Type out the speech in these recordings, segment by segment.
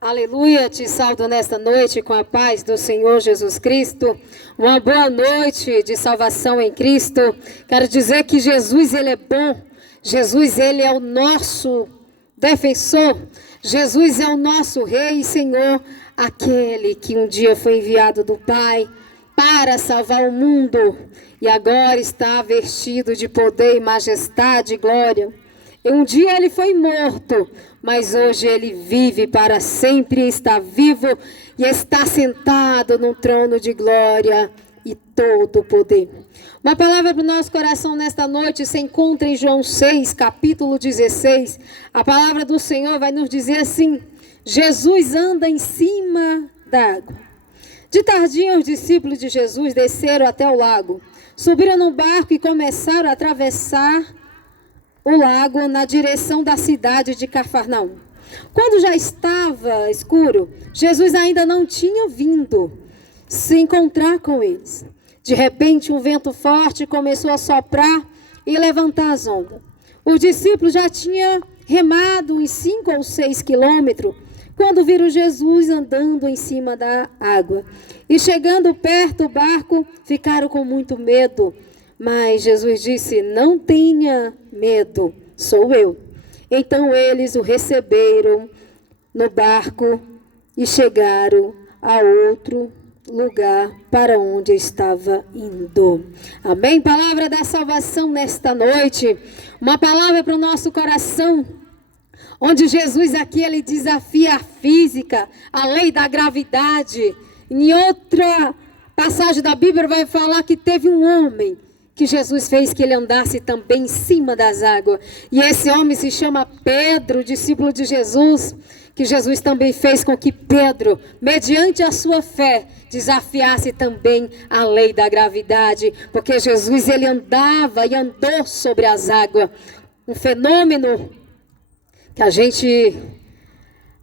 Aleluia, te saldo nesta noite com a paz do Senhor Jesus Cristo. Uma boa noite de salvação em Cristo. Quero dizer que Jesus, Ele é bom. Jesus, Ele é o nosso defensor. Jesus é o nosso Rei e Senhor, aquele que um dia foi enviado do Pai para salvar o mundo e agora está vestido de poder e majestade e glória. E um dia ele foi morto, mas hoje ele vive para sempre, está vivo e está sentado no trono de glória e todo o poder. Uma palavra para o nosso coração nesta noite se encontra em João 6, capítulo 16. A palavra do Senhor vai nos dizer assim: Jesus anda em cima da água. De tardinha, os discípulos de Jesus desceram até o lago, subiram no barco e começaram a atravessar o lago na direção da cidade de Cafarnaum. Quando já estava escuro, Jesus ainda não tinha vindo se encontrar com eles. De repente, um vento forte começou a soprar e levantar as ondas. Os discípulos já tinham remado uns 5 ou 6 quilômetros quando viram Jesus andando em cima da água. E chegando perto do barco, ficaram com muito medo. Mas Jesus disse: não tenha medo, sou eu. Então eles o receberam no barco e chegaram a outro lugar para onde estava indo. Amém? Palavra da salvação nesta noite. Uma palavra para o nosso coração, onde Jesus aqui ele desafia a física, a lei da gravidade. Em outra passagem da Bíblia vai falar que teve um homem que Jesus fez que ele andasse também em cima das águas. E esse homem se chama Pedro, discípulo de Jesus, que Jesus também fez com que Pedro, mediante a sua fé, desafiasse também a lei da gravidade, porque Jesus ele andava e andou sobre as águas. Um fenômeno que a gente,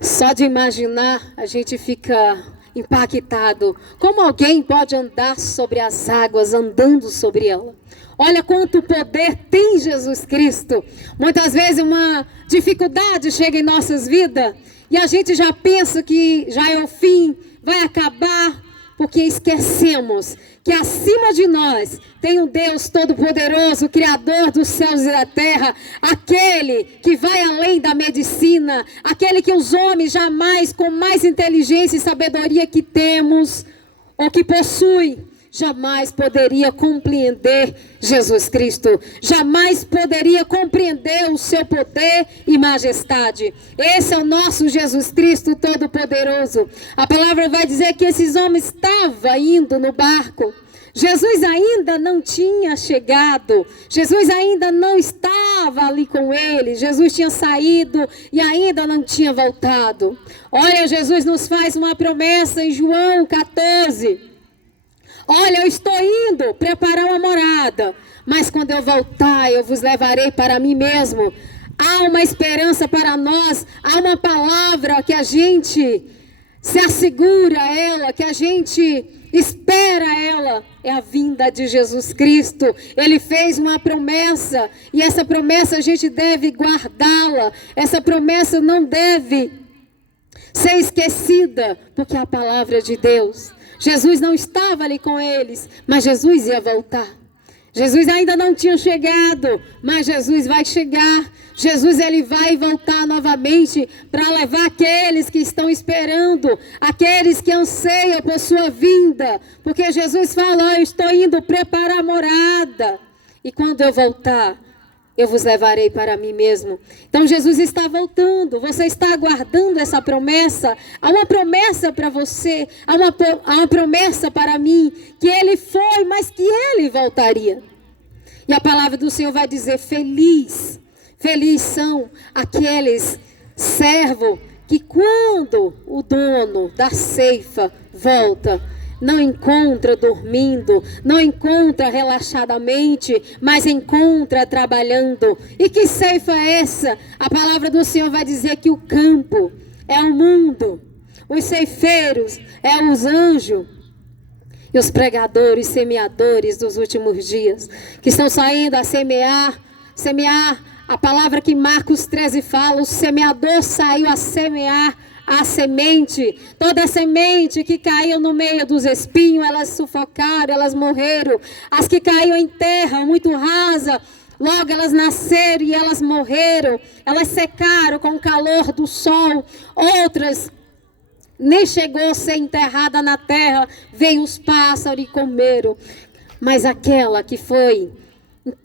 só de imaginar, a gente fica impactado. Como alguém pode andar sobre as águas, andando sobre ela? Olha quanto poder tem Jesus Cristo. Muitas vezes uma dificuldade chega em nossas vidas e a gente já pensa que já é o fim, vai acabar, porque esquecemos que acima de nós tem um Deus todo-poderoso, Criador dos céus e da terra, aquele que vai além da medicina, aquele que os homens jamais, com mais inteligência e sabedoria que temos, ou que possui, jamais poderia compreender Jesus Cristo, jamais poderia compreender o seu poder e majestade. Esse é o nosso Jesus Cristo Todo-Poderoso. A palavra vai dizer que esses homens estavam indo no barco. Jesus ainda não tinha chegado, Jesus ainda não estava ali com eles, Jesus tinha saído e ainda não tinha voltado. Olha, Jesus nos faz uma promessa em João 14. Olha, eu estou indo preparar uma morada, mas quando eu voltar, eu vos levarei para mim mesmo. Há uma esperança para nós, há uma palavra que a gente se assegura a ela, que a gente espera ela, é a vinda de Jesus Cristo. Ele fez uma promessa e essa promessa a gente deve guardá-la. Essa promessa não deve ser esquecida, porque é a palavra de Deus. Jesus não estava ali com eles, mas Jesus ia voltar. Jesus ainda não tinha chegado, mas Jesus vai chegar. Jesus ele vai voltar novamente para levar aqueles que estão esperando, aqueles que anseiam por sua vinda. Porque Jesus fala: eu estou indo preparar morada. E quando eu voltar, eu vos levarei para mim mesmo. Então Jesus está voltando. Você está aguardando essa promessa? Há uma promessa para você. Há uma promessa para mim. Que ele foi, mas que ele voltaria. E a palavra do Senhor vai dizer: feliz. Feliz são aqueles servos que quando o dono da ceifa volta, não encontra dormindo, não encontra relaxadamente, mas encontra trabalhando. E que ceifa é essa? A palavra do Senhor vai dizer que o campo é o mundo, os ceifeiros é os anjos e os pregadores, semeadores dos últimos dias, que estão saindo a semear A palavra que Marcos 13 fala, o semeador saiu a semear a semente. Toda a semente que caiu no meio dos espinhos, elas sufocaram, elas morreram. As que caíram em terra muito rasa, logo elas nasceram e elas morreram. Elas secaram com o calor do sol. Outras nem chegou a ser enterrada na terra, veio os pássaros e comeram. Mas aquela que foi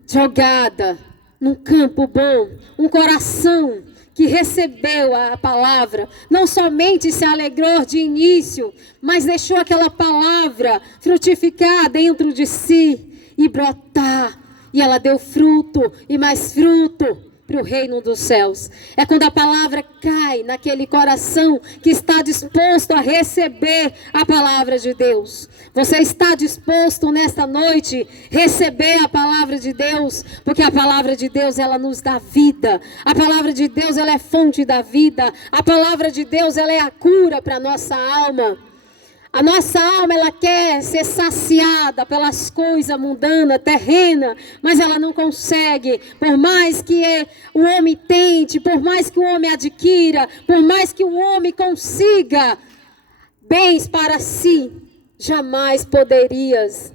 jogada num campo bom, um coração que recebeu a palavra, não somente se alegrou de início, mas deixou aquela palavra frutificar dentro de si e brotar. E ela deu fruto e mais fruto para o reino dos céus. É quando a palavra cai naquele coração que está disposto a receber a palavra de Deus. Você está disposto nesta noite receber a palavra de Deus? Porque a palavra de Deus, ela nos dá vida. A palavra de Deus, ela é fonte da vida. A palavra de Deus, ela é a cura para a nossa alma. A nossa alma, ela quer ser saciada pelas coisas mundanas, terrenas, mas ela não consegue. Por mais que o homem tente, por mais que o homem adquira, por mais que o homem consiga bens para si, jamais poderás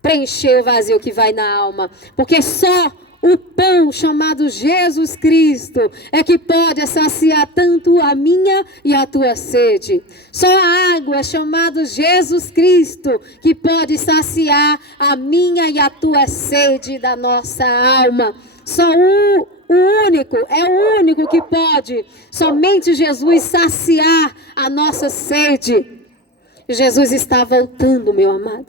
preencher o vazio que vai na alma. Porque só o pão chamado Jesus Cristo é que pode saciar tanto a minha e a tua sede. Só a água chamada Jesus Cristo que pode saciar a minha e a tua sede da nossa alma. Só o único que pode, somente Jesus, saciar a nossa sede. Jesus está voltando, meu amado.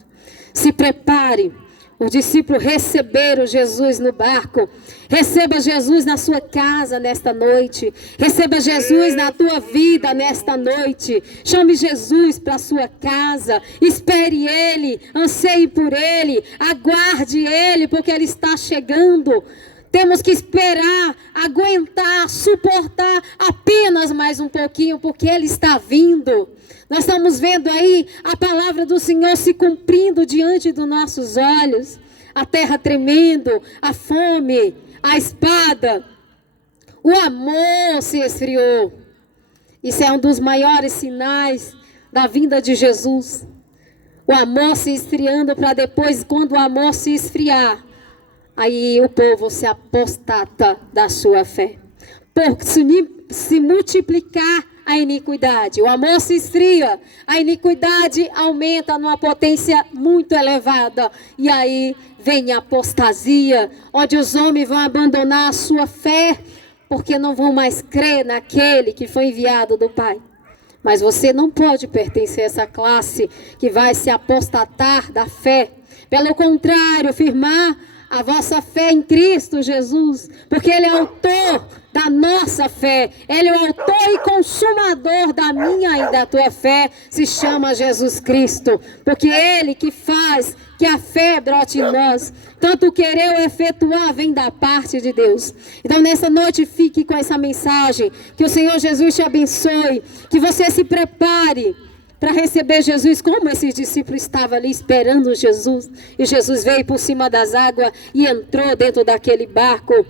Se prepare. Os discípulos receberam Jesus no barco. Receba Jesus na sua casa nesta noite. Receba Jesus na tua vida nesta noite. Chame Jesus para a sua casa. Espere Ele, anseie por Ele, aguarde Ele, porque Ele está chegando. Temos que esperar, aguentar, suportar apenas mais um pouquinho, porque Ele está vindo. Nós estamos vendo aí a palavra do Senhor se cumprindo diante dos nossos olhos. A terra tremendo, a fome, a espada. O amor se esfriou. Isso é um dos maiores sinais da vinda de Jesus. O amor se esfriando para depois, quando o amor se esfriar, aí o povo se apostata da sua fé. Por se multiplicar a iniquidade, o amor se esfria, a iniquidade aumenta numa potência muito elevada. E aí vem a apostasia, onde os homens vão abandonar a sua fé, porque não vão mais crer naquele que foi enviado do Pai. Mas você não pode pertencer a essa classe que vai se apostatar da fé. Pelo contrário, firmar a vossa fé em Cristo Jesus, porque Ele é autor da nossa fé. Ele é o autor e consumador da minha e da tua fé, se chama Jesus Cristo, porque Ele que faz que a fé brote em nós. Tanto querer ou efetuar vem da parte de Deus. Então nessa noite fique com essa mensagem, que o Senhor Jesus te abençoe, que você se prepare para receber Jesus, como esses discípulos estavam ali esperando Jesus, e Jesus veio por cima das águas e entrou dentro daquele barco.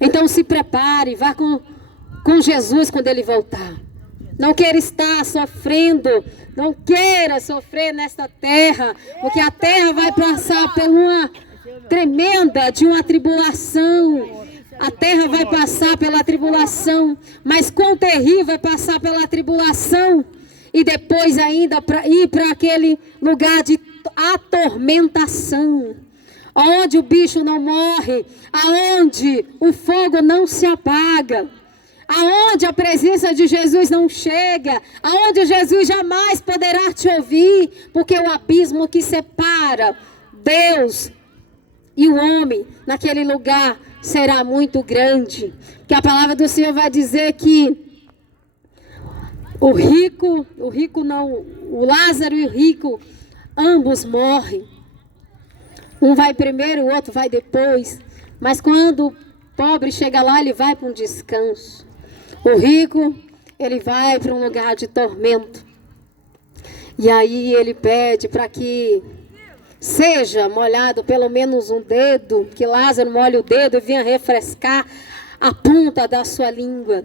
Então se prepare, vá com Jesus quando Ele voltar. Não queira estar sofrendo, não queira sofrer nesta terra, porque a terra vai passar por uma tremenda de uma tribulação. A terra vai passar pela tribulação, mas quão terrível vai passar pela tribulação. E depois ainda ir para aquele lugar de atormentação, onde o bicho não morre, aonde o fogo não se apaga, aonde a presença de Jesus não chega, aonde Jesus jamais poderá te ouvir, porque o abismo que separa Deus e o homem naquele lugar será muito grande. Porque a palavra do Senhor vai dizer que o Lázaro e o rico, ambos morrem. Um vai primeiro, o outro vai depois. Mas quando o pobre chega lá, ele vai para um descanso. O rico, ele vai para um lugar de tormento. E aí ele pede para que Seja molhado pelo menos um dedo, que Lázaro molhe o dedo e venha refrescar a ponta da sua língua.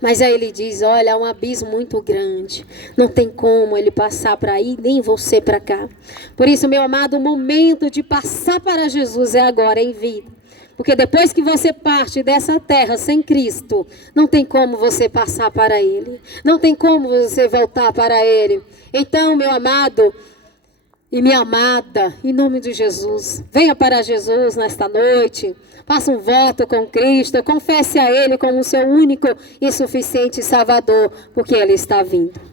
Mas aí ele diz, olha, há um abismo muito grande. Não tem como ele passar para aí, nem você para cá. Por isso, meu amado, o momento de passar para Jesus é agora, em vida. Porque depois que você parte dessa terra sem Cristo, não tem como você passar para Ele. Não tem como você voltar para Ele. Então, meu amado e minha amada, em nome de Jesus, venha para Jesus nesta noite. Faça um voto com Cristo, confesse a Ele como o seu único e suficiente Salvador, porque Ele está vindo.